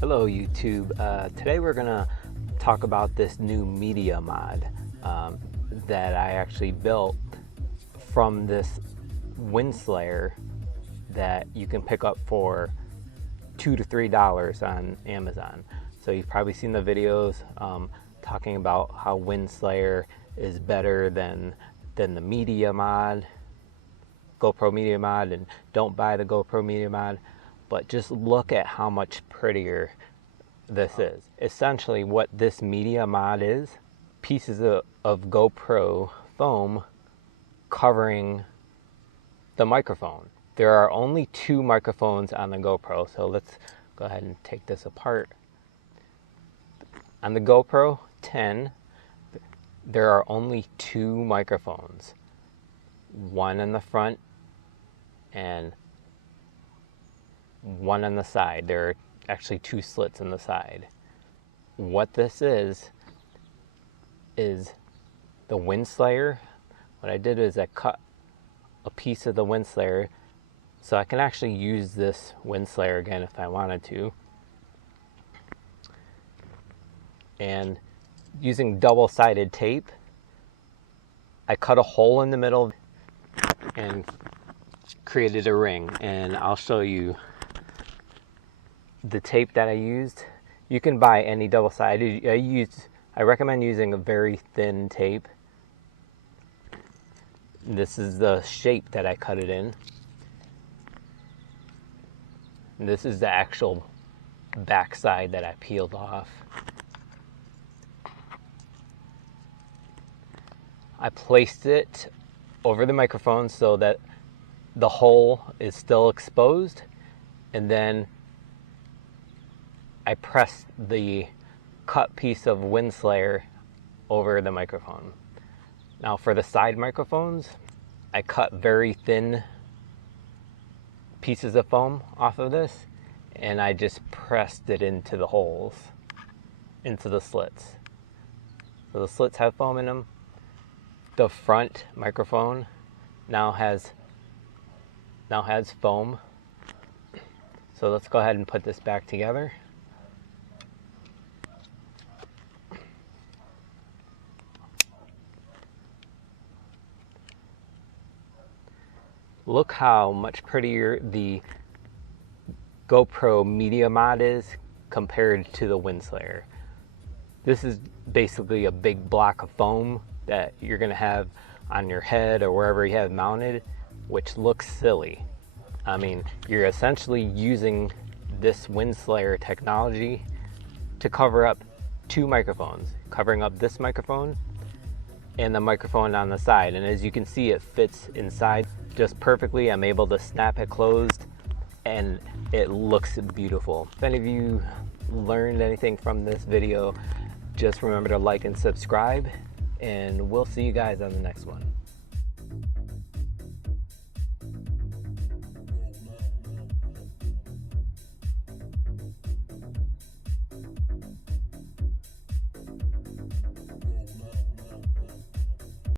Hello YouTube. Today we're gonna talk about this new media mod that I actually built from this Windslayer that you can pick up for $2 to $3 on Amazon. So you've probably seen the videos talking about how Windslayer is better than the media mod, GoPro Media Mod, and don't buy the GoPro Media Mod. But just look at how much prettier this is. Essentially what this media mod is, pieces of GoPro foam covering the microphone. There are only 2 microphones on the GoPro, so let's go ahead and take this apart. On the GoPro 10, there are only 2 microphones. One in the front and one on the side. There are actually 2 slits in the side. What this is the Windslayer. What I did is I cut a piece of the Windslayer so I can actually use this Windslayer again if I wanted to. And using double-sided tape, I cut a hole in the middle and created a ring. And I'll show you the tape that I used. You can buy any double-sided. I recommend using a very thin tape. This is the shape that I cut it in. And this is the actual backside that I peeled off. I placed it over the microphone so that the hole is still exposed, and then I pressed the cut piece of Windslayer over the microphone. Now for the side microphones, I cut very thin pieces of foam off of this, and I just pressed it into the holes, into the slits. So the slits have foam in them. The front microphone now has foam. So let's go ahead and put this back together. Look how much prettier the GoPro Media Mod is compared to the Windslayer. This is basically a big block of foam that you're gonna have on your head or wherever you have it mounted, which looks silly. I mean, you're essentially using this Windslayer technology to cover up 2 microphones, covering up this microphone and the microphone on the side. And as you can see, it fits inside just perfectly. I'm able to snap it closed and it looks beautiful. If any of you learned anything from this video, just remember to like and subscribe, and we'll see you guys on the next one.